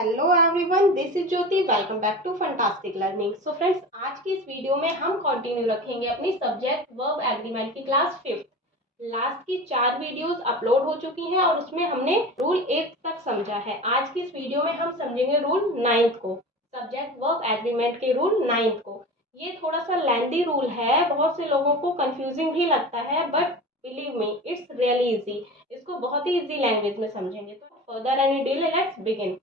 Hello everyone, this is Jyoti. Welcome back to fantastic learning. So friends, आज की इस video में हम कंटिन्यू रखेंगे अपनी सब्जेक्ट वर्ब एग्रीमेंट की क्लास 5th। लास्ट की 4 वीडियोस अपलोड हो चुकी हैं और उसमें हमने रूल 8 तक समझा है। आज की इस वीडियो में हम समझेंगे रूल 9 को, सब्जेक्ट वर्ब एग्रीमेंट के रूल 9 को। ये थोड़ा सा लेंथी रूल है, बहुत से लोगों को कंफ्यूजिंग भी लगता है, but believe me it's really easy. इसको बहुत ही इजी लैंग्वेज में समझेंगे। तो further any delay, let's begin.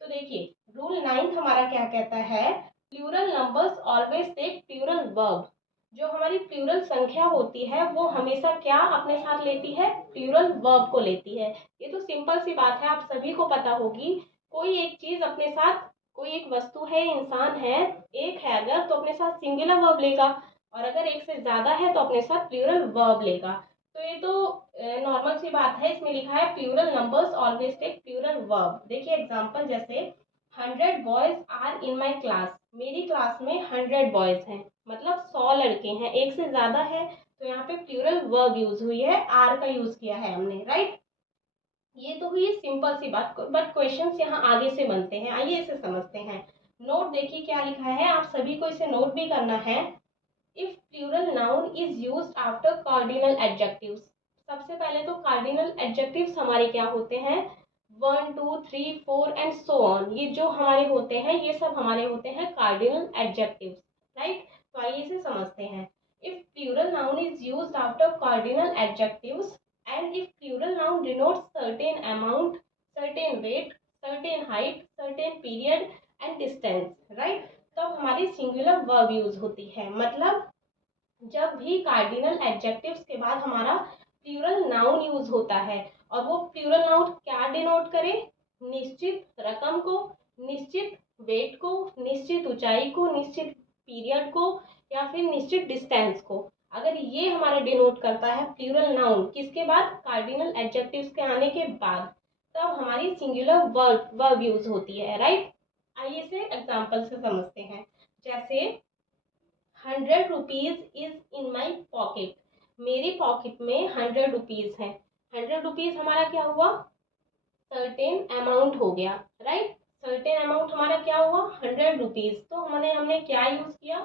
तो देखिए, रूल 9 हमारा क्या कहता है, plural numbers always take plural verb. जो हमारी प्लूरल संख्या होती है वो हमेशा क्या अपने साथ लेती है, प्लूरल वर्ब को लेती है। ये तो सिंपल सी बात है, आप सभी को पता होगी। कोई एक चीज अपने साथ, कोई एक वस्तु है, इंसान है, एक है अगर तो अपने साथ सिंगुलर वर्ब लेगा, और अगर एक से ज्यादा है तो अपने साथ प्लूरल वर्ब लेगा। तो ये तो नॉर्मल सी बात है। इसमें लिखा है plural numbers always take plural verb. देखिए एग्जांपल, जैसे 100 boys are in my class. मेरी क्लास में 100 बॉयज हैं, मतलब 100 लड़के हैं। एक से ज्यादा है तो यहाँ पे प्लूरल वर्ब यूज हुई है, आर का यूज किया है हमने, राइट। ये तो हुई सिंपल सी बात, बट क्वेश्चंस यहाँ आगे से बनते हैं। आइए इसे समझते हैं। नोट देखिए क्या लिखा है, आप सभी को इसे नोट भी करना है। If plural noun is used after cardinal adjectives. सबसे पहले तो कार्डिनल एडजेक्टिव्स हमारे क्या होते हैं, 1 2 3 4 एंड सो ऑन। ये जो हमारे होते हैं, ये सब हमारे होते हैं कार्डिनल एडजेक्टिव्स, राइट। तो आइए इसे समझते हैं। If plural noun is used after cardinal adjectives and if plural noun denotes certain amount, certain weight, certain height, certain period and distance, right, तब हमारी सिंगुलर वर्ब यूज होती है। मतलब जब भी कार्डिनल एडजेक्टिव्स के बाद हमारा प्लूरल नाउन यूज होता है, और वो प्लूरल नाउन क्या डिनोट करे, निश्चित रकम को, निश्चित वेट को, निश्चित ऊंचाई को, निश्चित पीरियड को, या फिर निश्चित डिस्टेंस को। अगर ये हमारा डिनोट करता है प्लूरल नाउन किसके बाद, कार्डिनल एडजेक्टिव्स के आने के बाद, तब हमारी सिंगुलर वर्ब यूज होती है, राइट। आइए इसे एग्जाम्पल से समझते हैं। जैसे 100 rupees is in my pocket. मेरी पॉकेट में 100 रुपीज है। 100 रुपीज हमारा क्या हुआ, सर्टेन अमाउंट हो गया, राइट। सर्टेन अमाउंट हमारा क्या हुआ, 100 रुपीज। तो हमने क्या यूज किया,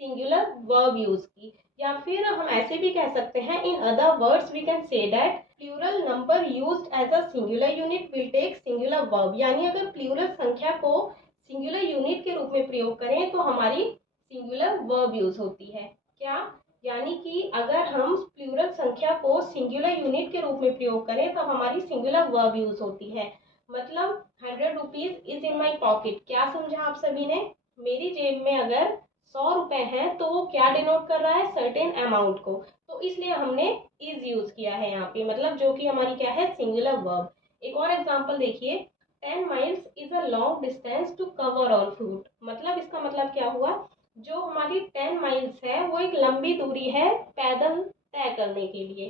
सिंगुलर वर्ब यूज की। या फिर हम ऐसे भी कह सकते हैं, in other words we can say that plural number used as a singular unit will take singular verb. यानी अगर प्लूरल संख्या को सिंगुलर यूनिट के रूप में प्रयोग करें तो हमारी सिंगुलर वर्ब यूज होती है। क्या, यानी कि अगर हम प्लूरल संख्या को सिंगुलर यूनिट के रूप में प्रयोग करें तो हमारी सिंगुलर वर्ब यूज होती है। मतलब 100 rupees is in my pocket, क्या समझा आप सभी ने, मेरी जेब में अगर 100 रुपए हैं तो वो क्या डिनोट कर रहा है, सर्टेन अमाउंट को। तो इसलिए हमने इज यूज किया है यहाँ पे, मतलब जो कि हमारी क्या है, सिंगुलर वर्ब। एक और एग्जांपल देखिए, 10 miles is a long distance to cover on foot. मतलब इसका मतलब क्या हुआ, जो हमारी 10 माइल्स है वो एक लंबी दूरी है पैदल तय करने के लिए।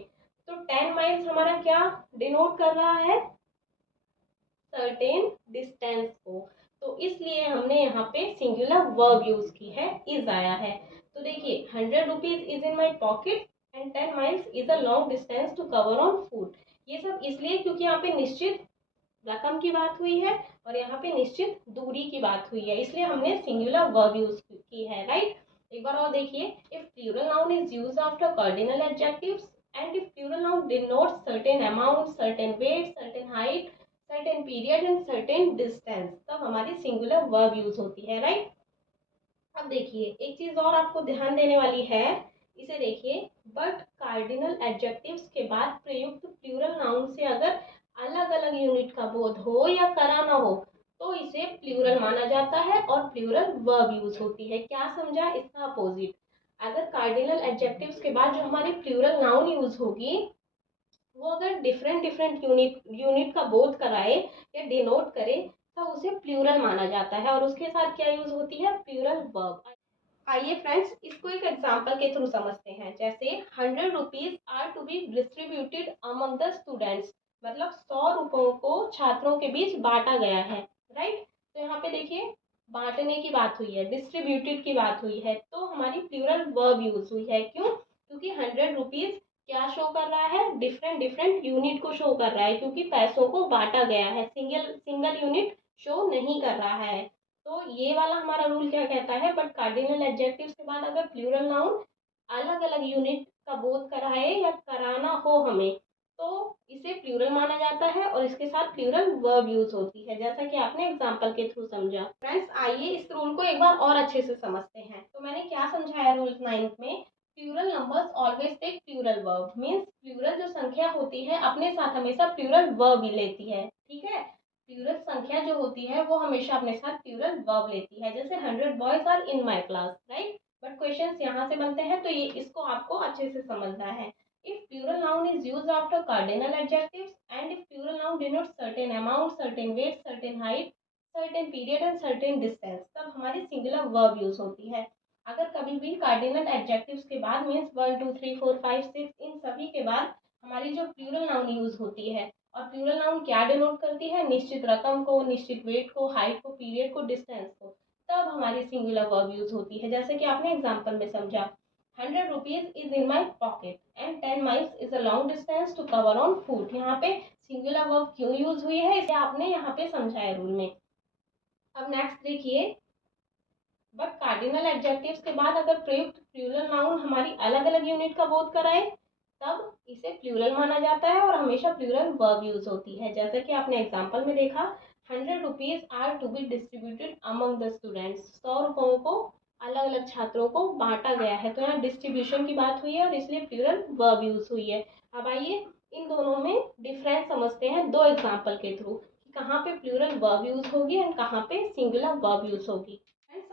तो 10 माइल्स हमारा क्या डिनोट कर रहा है, सर्टेन डिस्टेंस को। तो इसलिए हमने यहाँ पे सिंगुलर वर्ब यूज की है, इज आया है। तो देखिए 100 rupees is in my pocket and 10 miles is a long distance to cover on foot. ये सब इसलिए क्योंकि यहाँ पे निश्चित रकम की बात हुई है और यहाँ पे निश्चित दूरी की बात हुई है, इसलिए हमने सिंगुलर वर्ब यूज की है, राइट। एक बार और देखिए, if plural noun is used after cardinal adjectives and if plural noun denotes certain amount, certain weight, certain height, certain period and certain distance, तब हमारी सिंगुलर वर्ब यूज होती है, राइट। अब देखिए एक चीज और आपको ध्यान देने वाली है, इसे देखिए, बट कार्डिनल एडजेक्टिव्स के बाद प्रयुक्त प्लूरल नाउन से अगर अलग अलग यूनिट का बोध हो या कराना हो तो इसे प्लूरल माना जाता है और प्लूरल वर्ब यूज होती है। क्या समझा, इसका अपोजिट। अगर कार्डिनल एडजेक्टिव्स के बाद जो हमारी प्लूरल नाउन यूज होगी वो अगर डिफरेंट डिफरेंट यूनिट का बोध कराए या डिनोट करे तो उसे प्लूरल माना जाता है, और उसके साथ क्या यूज होती है, प्लूरल वर्ब। आइए फ्रेंड्स, इसको एक एग्जाम्पल के थ्रू समझते हैं। जैसे 100 rupees are to be distributed among the students. मतलब 100 रुपयों को छात्रों के बीच बांटा गया है, राइट। तो यहाँ पे देखिए बांटने की बात हुई है, डिस्ट्रीब्यूटेड की बात हुई है, तो हमारी प्लूरल वर्ब यूज हुई है। क्यों, क्योंकि 100 रुपीज क्या शो कर रहा है, डिफरेंट डिफरेंट यूनिट को शो कर रहा है, क्योंकि पैसों को बांटा गया है, सिंगल सिंगल यूनिट शो नहीं कर रहा है। तो ये वाला हमारा रूल क्या कहता है, बट कार्डिनल एडजेक्टिव्स के बाद अगर प्लूरल नाउन अलग अलग यूनिट का बोध कराए या कराना हो हमें, तो इसे प्लूरल माना जाता है और इसके साथ प्लूरल वर्ब यूज होती है, जैसा कि आपने एग्जांपल के थ्रू समझा। फ्रेंड्स, आइए इस रूल को एक बार और अच्छे से समझते हैं। तो मैंने क्या समझाया रूल 9 में, plural numbers always take plural verb, means plural जो संख्या होती है अपने साथ हमेशा प्लूरल वर्ब ही लेती है। ठीक है, प्लूरल संख्या जो होती है वो हमेशा अपने साथ प्लूरल वर्ब लेती है, जैसे 100 boys are in my class, right. But questions यहाँ से बनते हैं, तो ये इसको आपको अच्छे से समझना है। If plural noun is used after cardinal adjectives and if plural noun denotes certain amount, certain weight, certain height, certain period and certain distance, तब हमारी सिंगुलर वर्ब यूज होती है। अगर कभी भी कार्डिनल एडजेक्टिव्स के बाद मीन्स 1 2 3 4 5 6 इन सभी के बाद हमारी जो प्लूरल नाउन यूज होती है, और प्लूरल नाउन क्या डिनोट करती है, निश्चित रकम को, निश्चित वेट को, हाइट को, पीरियड को, डिस्टेंस को, तब हमारी सिंगुलर वर्ब यूज होती है। जैसे कि आपने एग्जांपल में समझा, 100 rupees is in my pocket and 10 miles is a long distance to cover on foot. यहाँ पे सिंगुलर वर्ब क्यों यूज हुई है इसे आपने यहाँ पे समझा है रूल में। अब नेक्स्ट देखिए, बट कार्डिनल एडजेक्टिव्स के बाद अगर प्रयुक्त प्लूरल नाउन हमारी अलग अलग यूनिट का बोध कराए, तब इसे प्लूरल माना जाता है और हमेशा प्लूरल वर्ब यूज होती है। जैसे कि आपने एग्जांपल में देखा, 100 rupees are to be distributed among the students, 100 रुपयों को अलग अलग छात्रों को बांटा गया है। तो यहाँ डिस्ट्रीब्यूशन की बात हुई है और इसलिए प्लूरल वर्ब यूज हुई है। अब आइए इन दोनों में डिफरेंस समझते हैं दो एग्जाम्पल के थ्रू, कि कहाँ पे प्लूरल वर्ब यूज होगी एंड कहाँ पे सिंगुलर वर्ब यूज होगी।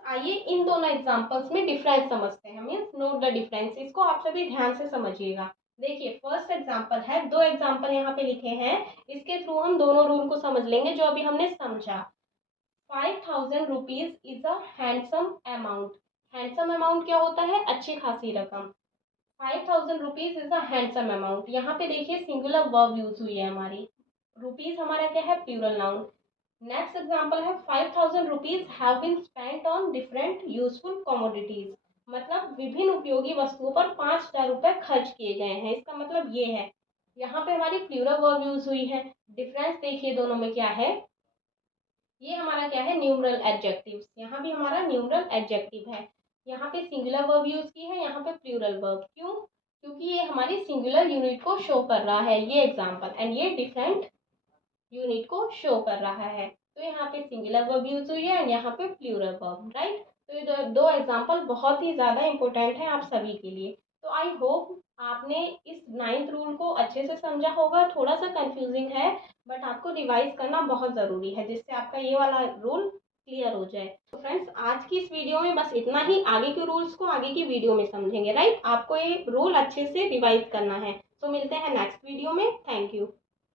आइए इन दोनों एग्जांपल्स में डिफरेंस समझते हैं, मीन्स नोट द डिफरेंस। इसको आप सभी ध्यान से समझिएगा। देखिए फर्स्ट एग्जांपल है, दो एग्जांपल यहाँ पे लिखे हैं, इसके थ्रू हम दोनों रूल को समझ लेंगे जो अभी हमने समझा। 5000 rupees is a handsome amount. Handsome amount क्या होता है, अच्छी खासी रकम। 5000 rupees is a handsome amount, यहाँ पे देखिए सिंगुलर वर्ब यूज हुई है हमारी, रुपीज हमारा क्या है, प्लूरल नाउन। नेक्स्ट एग्जाम्पल है, 5000 rupees have been spent on different useful commodities, मतलब विभिन्न उपयोगी वस्तुओं पर 5000 रुपए खर्च किए गए हैं। इसका मतलब ये है, यहाँ पे हमारी प्लूरल वर्ब यूज हुई है। डिफरेंस देखिए दोनों में क्या है, ये हमारा क्या है, न्यूमरल एडजेक्टिव, यहाँ भी हमारा न्यूमरल एडजेक्टिव है। यहाँ पे सिंगुलर वर्ब यूज की है, यहाँ पे प्लूरल वर्ब। क्यों, क्योंकि ये हमारी सिंगुलर यूनिट को शो कर रहा है ये एग्जाम्पल, एंड ये डिफरेंट यूनिट को शो कर रहा है। तो यहाँ पे सिंगुलर वर्ब यूज हुई है एंड यहाँ पे प्लूरल वर्ब, राइट। तो ये दो एग्जांपल बहुत ही ज़्यादा इंपॉर्टेंट है आप सभी के लिए। तो आई होप आपने इस 9th रूल को अच्छे से समझा होगा। थोड़ा सा कंफ्यूजिंग है, बट आपको रिवाइज करना बहुत ज़रूरी है, जिससे आपका ये वाला रूल क्लियर हो जाए। तो फ्रेंड्स, आज की इस वीडियो में बस इतना ही। आगे के रूल्स को आगे की वीडियो में समझेंगे, राइट। आपको ये रूल अच्छे से रिवाइज करना है। तो मिलते हैं नेक्स्ट वीडियो में। Thank you.